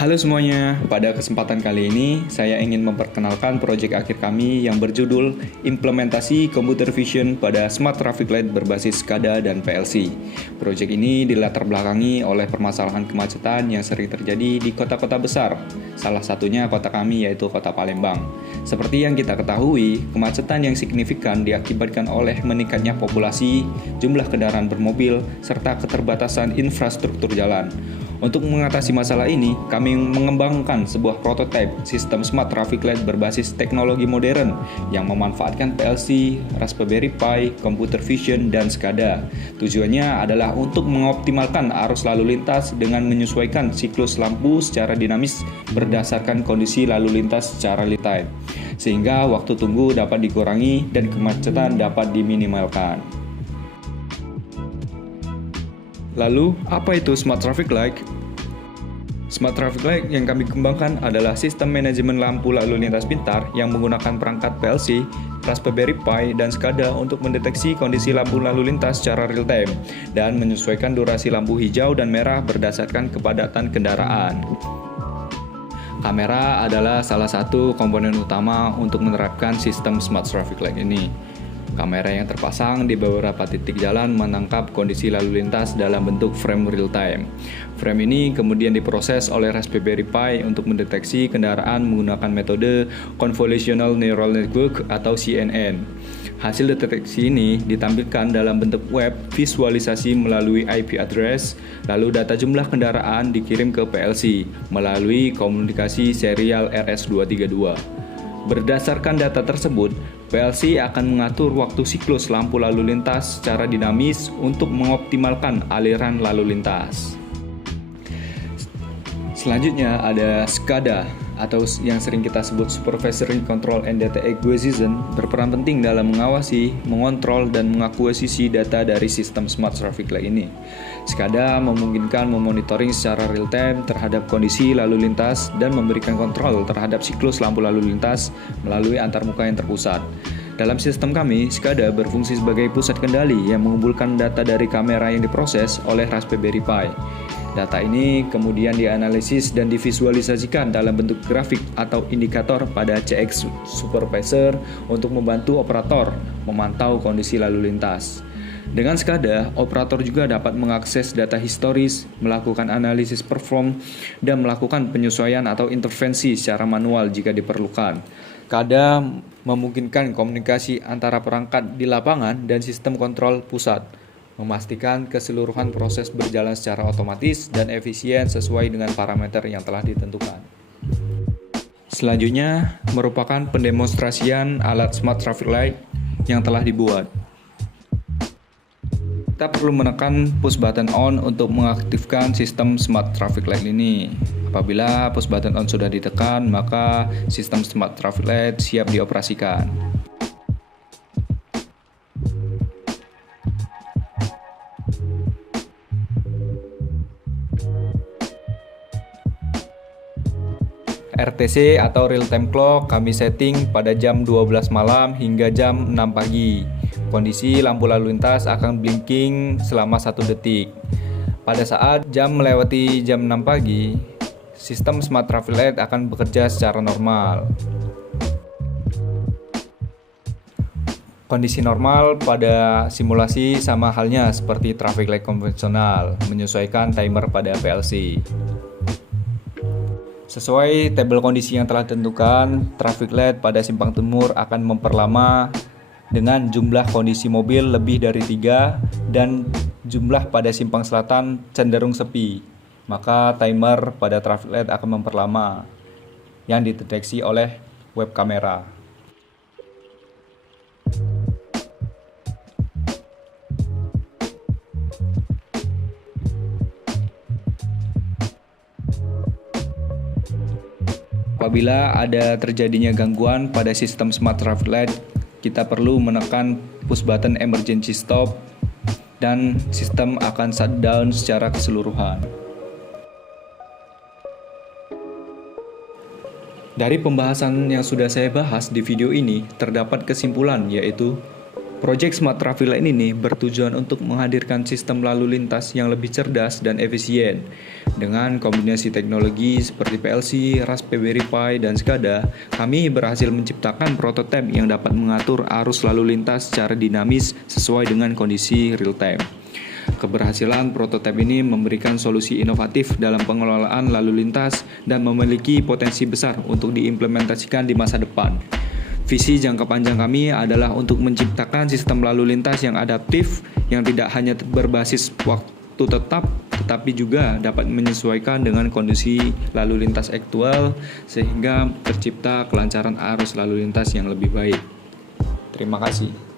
Halo semuanya, pada kesempatan kali ini saya ingin memperkenalkan proyek akhir kami yang berjudul Implementasi Computer Vision pada Smart Traffic Light berbasis SCADA dan PLC. Proyek ini dilatar belakangi oleh permasalahan kemacetan yang sering terjadi di kota-kota besar, salah satunya kota kami yaitu kota Palembang. Seperti yang kita ketahui, kemacetan yang signifikan diakibatkan oleh meningkatnya populasi, jumlah kendaraan bermobil, serta keterbatasan infrastruktur jalan. Untuk mengatasi masalah ini, kami mengembangkan sebuah prototipe sistem Smart Traffic Light berbasis teknologi modern yang memanfaatkan PLC, Raspberry Pi, Computer Vision, dan SCADA. Tujuannya adalah untuk mengoptimalkan arus lalu lintas dengan menyesuaikan siklus lampu secara dinamis berdasarkan kondisi lalu lintas secara real time, sehingga waktu tunggu dapat dikurangi dan kemacetan dapat diminimalkan. Lalu, apa itu Smart Traffic Light? Smart Traffic Light yang kami kembangkan adalah sistem manajemen lampu lalu lintas pintar yang menggunakan perangkat PLC, Raspberry Pi, dan SCADA untuk mendeteksi kondisi lampu lalu lintas secara real time dan menyesuaikan durasi lampu hijau dan merah berdasarkan kepadatan kendaraan. Kamera adalah salah satu komponen utama untuk menerapkan sistem Smart Traffic Light ini. Kamera yang terpasang di beberapa titik jalan menangkap kondisi lalu lintas dalam bentuk frame real time. Frame ini kemudian diproses oleh Raspberry Pi untuk mendeteksi kendaraan menggunakan metode Convolutional Neural Network atau CNN. Hasil deteksi ini ditampilkan dalam bentuk web visualisasi melalui IP address, lalu data jumlah kendaraan dikirim ke PLC melalui komunikasi serial RS232. Berdasarkan data tersebut, PLC akan mengatur waktu siklus lampu lalu lintas secara dinamis untuk mengoptimalkan aliran lalu lintas. Selanjutnya ada SCADA atau yang sering kita sebut Supervisory Control and Data Acquisition, berperan penting dalam mengawasi, mengontrol, dan mengakuisisi data dari sistem Smart Traffic Light ini. SCADA memungkinkan memonitoring secara real time terhadap kondisi lalu lintas dan memberikan kontrol terhadap siklus lampu lalu lintas melalui antarmuka yang terpusat. Dalam sistem kami, SCADA berfungsi sebagai pusat kendali yang mengumpulkan data dari kamera yang diproses oleh Raspberry Pi. Data ini kemudian dianalisis dan divisualisasikan dalam bentuk grafik atau indikator pada CX Supervisor untuk membantu operator memantau kondisi lalu lintas. Dengan SCADA, operator juga dapat mengakses data historis, melakukan analisis perform, dan melakukan penyesuaian atau intervensi secara manual jika diperlukan. SCADA memungkinkan komunikasi antara perangkat di lapangan dan sistem kontrol pusat, memastikan keseluruhan proses berjalan secara otomatis dan efisien sesuai dengan parameter yang telah ditentukan. Selanjutnya, merupakan pendemonstrasian alat Smart Traffic Light yang telah dibuat. Kita perlu menekan push button on untuk mengaktifkan sistem Smart Traffic Light ini. Apabila push button on sudah ditekan, maka sistem Smart Traffic Light siap dioperasikan. RTC atau Real Time Clock kami setting pada jam 12 malam hingga jam 6 pagi. Kondisi lampu lalu lintas akan blinking selama 1 detik. Pada saat jam melewati jam 6 pagi, sistem Smart Traffic Light akan bekerja secara normal. Kondisi normal pada simulasi sama halnya seperti traffic light konvensional, menyesuaikan timer pada PLC. Sesuai tabel kondisi yang telah ditentukan, traffic light pada simpang timur akan memperlama dengan jumlah kondisi mobil lebih dari 3 dan jumlah pada simpang selatan cenderung sepi. Maka timer pada traffic light akan memperlama yang dideteksi oleh web kamera. Apabila ada terjadinya gangguan pada sistem Smart Traffic Light, kita perlu menekan push button emergency stop dan sistem akan shutdown secara keseluruhan. Dari pembahasan yang sudah saya bahas di video ini, terdapat kesimpulan yaitu Project Smart Traffic Light ini bertujuan untuk menghadirkan sistem lalu lintas yang lebih cerdas dan efisien. Dengan kombinasi teknologi seperti PLC, Raspberry Pi, dan SCADA, kami berhasil menciptakan prototipe yang dapat mengatur arus lalu lintas secara dinamis sesuai dengan kondisi real time. Keberhasilan prototipe ini memberikan solusi inovatif dalam pengelolaan lalu lintas dan memiliki potensi besar untuk diimplementasikan di masa depan. Visi jangka panjang kami adalah untuk menciptakan sistem lalu lintas yang adaptif, yang tidak hanya berbasis waktu tetap, tetapi juga dapat menyesuaikan dengan kondisi lalu lintas aktual, sehingga tercipta kelancaran arus lalu lintas yang lebih baik. Terima kasih.